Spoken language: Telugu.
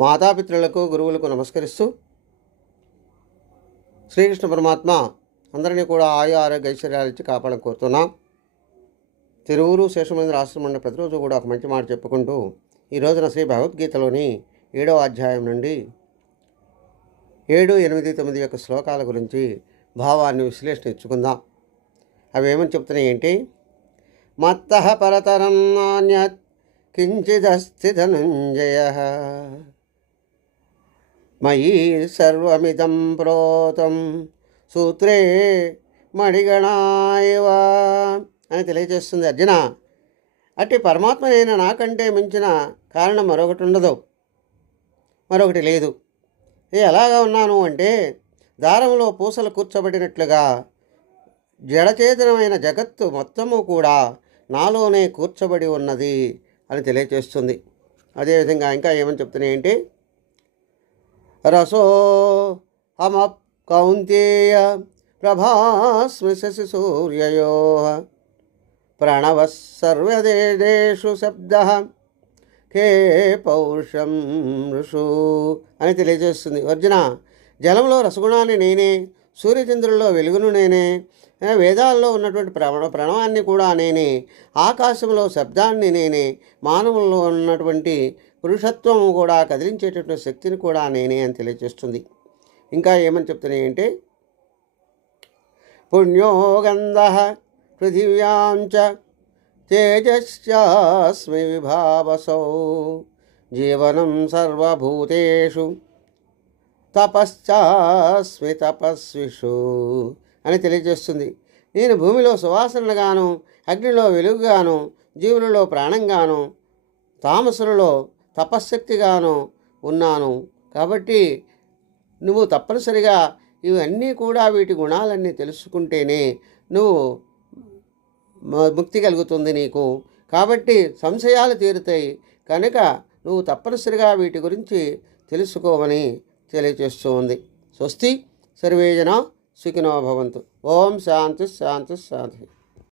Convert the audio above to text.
మాతాపితృలకు గురువులకు నమస్కరిస్తూ శ్రీకృష్ణ పరమాత్మ అందరినీ కూడా ఆయు ఆరోగ్య ఐశ్వర్యాలు ఇచ్చి కాపాడని కోరుతున్నాం. తిరువురు శేషమేంద్ర ఆశ్రమం ప్రతిరోజు కూడా ఒక మంచి మాట చెప్పుకుంటూ ఈ రోజున శ్రీ భగవద్గీతలోని 7వ అధ్యాయం నుండి 7, 8, 9 యొక్క శ్లోకాల గురించి భావాన్ని విశ్లేషణ ఇచ్చుకుందాం. అవి ఏమని చెప్తున్నాయి ఏంటి? మత్తః పరతరం నాన్యత్ కించిదస్తి ధనంజయః మయీ సర్వమిదం ప్రోతం సూత్రే మణిగణాయవా అని తెలియజేస్తుంది. అర్జున, అట్టి పరమాత్మనైన నాకంటే మించిన కారణం మరొకటి ఉండదు, మరొకటి లేదు. ఎలాగా ఉన్నాను అంటే దారంలో పూసలు కూర్చబడినట్లుగా జడచేతనమైన జగత్తు మొత్తము కూడా నాలోనే కూర్చబడి ఉన్నది అని తెలియజేస్తుంది. అదేవిధంగా ఇంకా ఏమని చెప్తున్నాయి ఏంటి? రసో హమ కౌంతేయ ప్రభాస్మి శశి సూర్యయో ప్రణవ సర్వదేశు శబ్ద కే పౌరుషం ఋషు అని తెలియజేస్తుంది. అర్జున, జలంలో రసగుణాన్ని నేనే, సూర్యచంద్రుల్లో వెలుగును నేనే, వేదాల్లో ఉన్నటువంటి ప్రణవాన్ని కూడా నేనే, ఆకాశంలో శబ్దాన్ని నేనే, మానవుల్లో ఉన్నటువంటి పురుషత్వము కూడా కదిలించేటటువంటి శక్తిని కూడా నేనే అని తెలియజేస్తుంది. ఇంకా ఏమని చెప్తున్నాయి అంటే పుణ్యో గంధః పృథివ్యాం చ తేజస్యాస్మి విభావసౌ జీవనం సర్వభూతేషు తపశ్చాస్మి తపస్విషు అని తెలియజేస్తుంది. నేను భూమిలో సువాసనగాను, అగ్నిలో వెలుగుగాను, జీవులలో ప్రాణంగాను, తామసులలో తపశ్శక్తిగాను ఉన్నాను. కాబట్టి నువ్వు తప్పనిసరిగా ఇవన్నీ కూడా వీటి గుణాలన్నీ తెలుసుకుంటేనే నువ్వు ముక్తి కలుగుతుంది నీకు. కాబట్టి సంశయాలు తీరుతాయి కనుక నువ్వు తప్పనిసరిగా వీటి గురించి తెలుసుకోమని తెలియజేస్తూ ఉంది. స్వస్తి సర్వే జనా సుఖినో భవంతు. ఓం శాంతి శాంతి శాంతి.